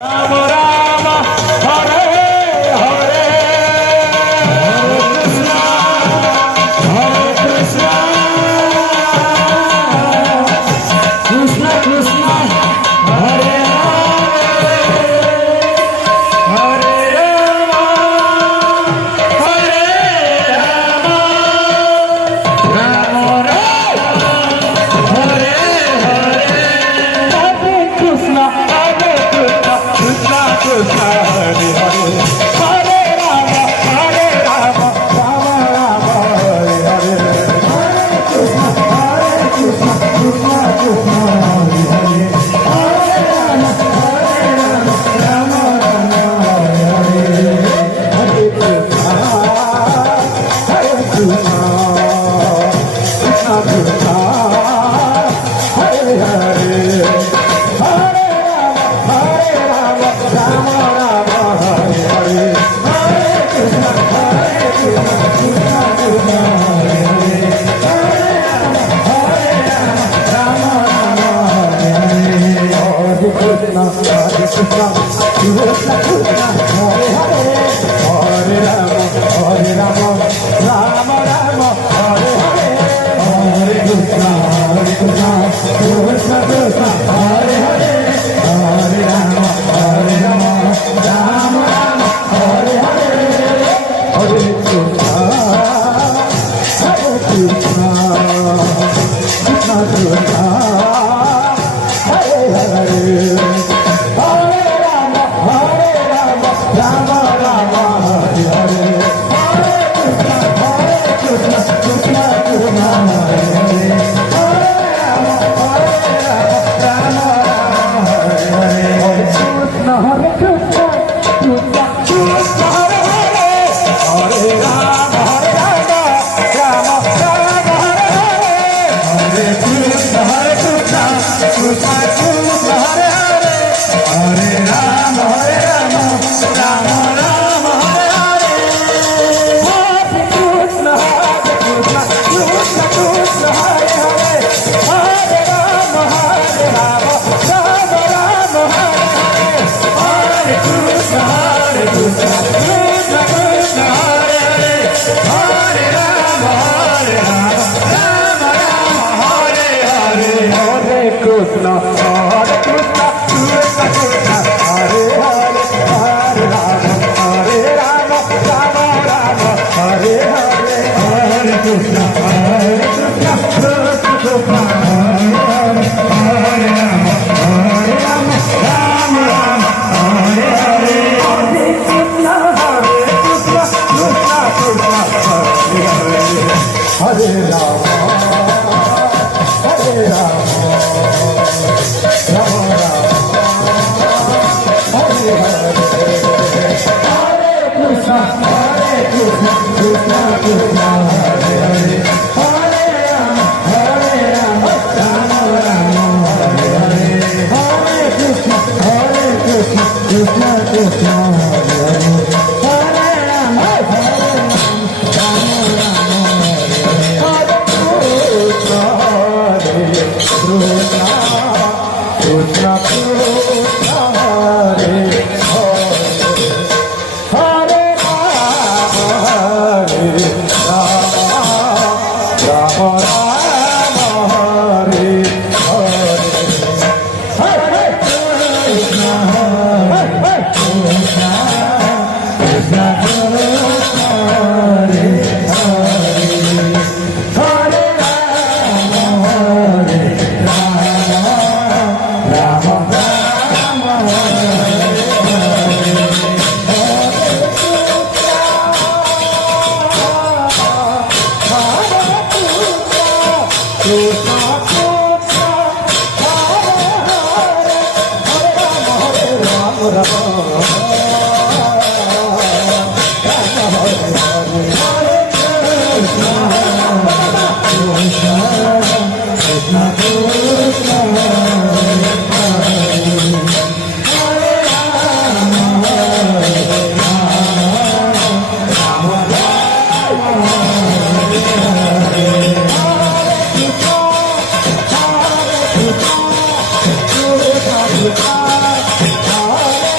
Ram Ram Hare Hare Hare Krishna Krishna Krishna Hare Hare Ram Hare Ram Ram Ram Hare Hare Hare Krishna Krishna Krishna Hare Hare Hare Ram Ram Ram Hare Hare Hare Krishna Krishna Krishna Hare Hare Hare Ram Ram Ram Hare Hare Hare Krishna Krishna Krishna Hare Hare Hare Ram Ram Ram Hare Hare Hare Krishna Krishna Krishna Hare Hare Hare Ram Ram Hare Hare Hare Krishna Krishna Krishna Hare Hare Hare Ram Ram Ram Hare Hare Hare Krishna Krishna Krishna Hare Hare Hare Ram Ram Ram Hare Hare Hare Krishna Krishna Krishna Hare Hare Hare Ram Ram Ram Hare Hare Hare Krishna Krishna Krishna Hare Hare Hare Ram Ram Hare Hare Hare Krishna Krishna Krishna Hare Hare Hare Ram Ram Ram Hare Hare Hare Krishna Krishna Krishna Hare Hare Hare Ram Ram Ram Hare Hare Hare Krishna Krishna Krishna Hare Hare Hare Ram Ram Ram Hare Hare Hare Krishna Krishna Krishna Hare Hare Hare Ram Ram Hare Hare Hare Krishna Krishna Krishna Hare Hare Hare Ram Ram Ram Hare Hare Hare Krishna Krishna Krishna Hare Hare Hare Ram Ram Ram Hare Hare Hare Krishna Krishna Krishna Hare Hare Hare Ram Hare Ram Ram Ram Hare Hare Hare Krishna Krishna Krishna Hare Hare Hare Ram Ram Ram Hare Hare Hare Krishna Krishna Krishna Hare Hare Hare Ram Ram Ram Hare Krishna Krishna Krishna Hare Hare Ram Ram Hare Hare Hare Krishna Krishna Krishna Hare Hare Hare Ram Ram Ram Hare Hare Krishna Krishna Hare Hare Hare Ram Hare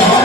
Hare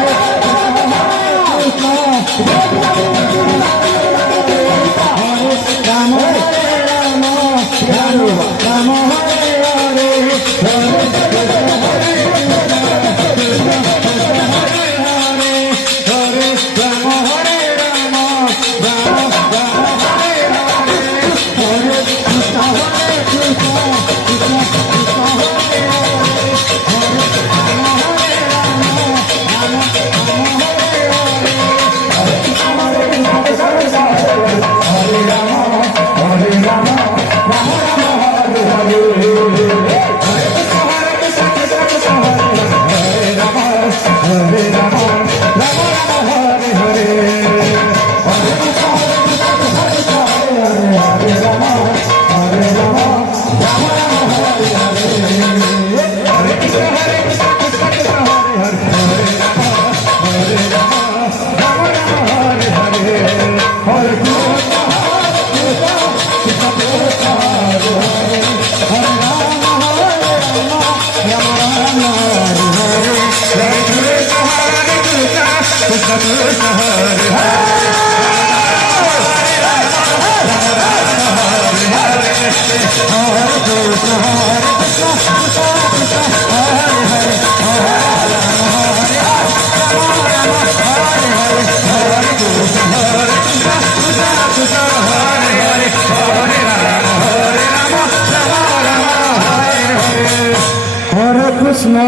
Hare Krishna.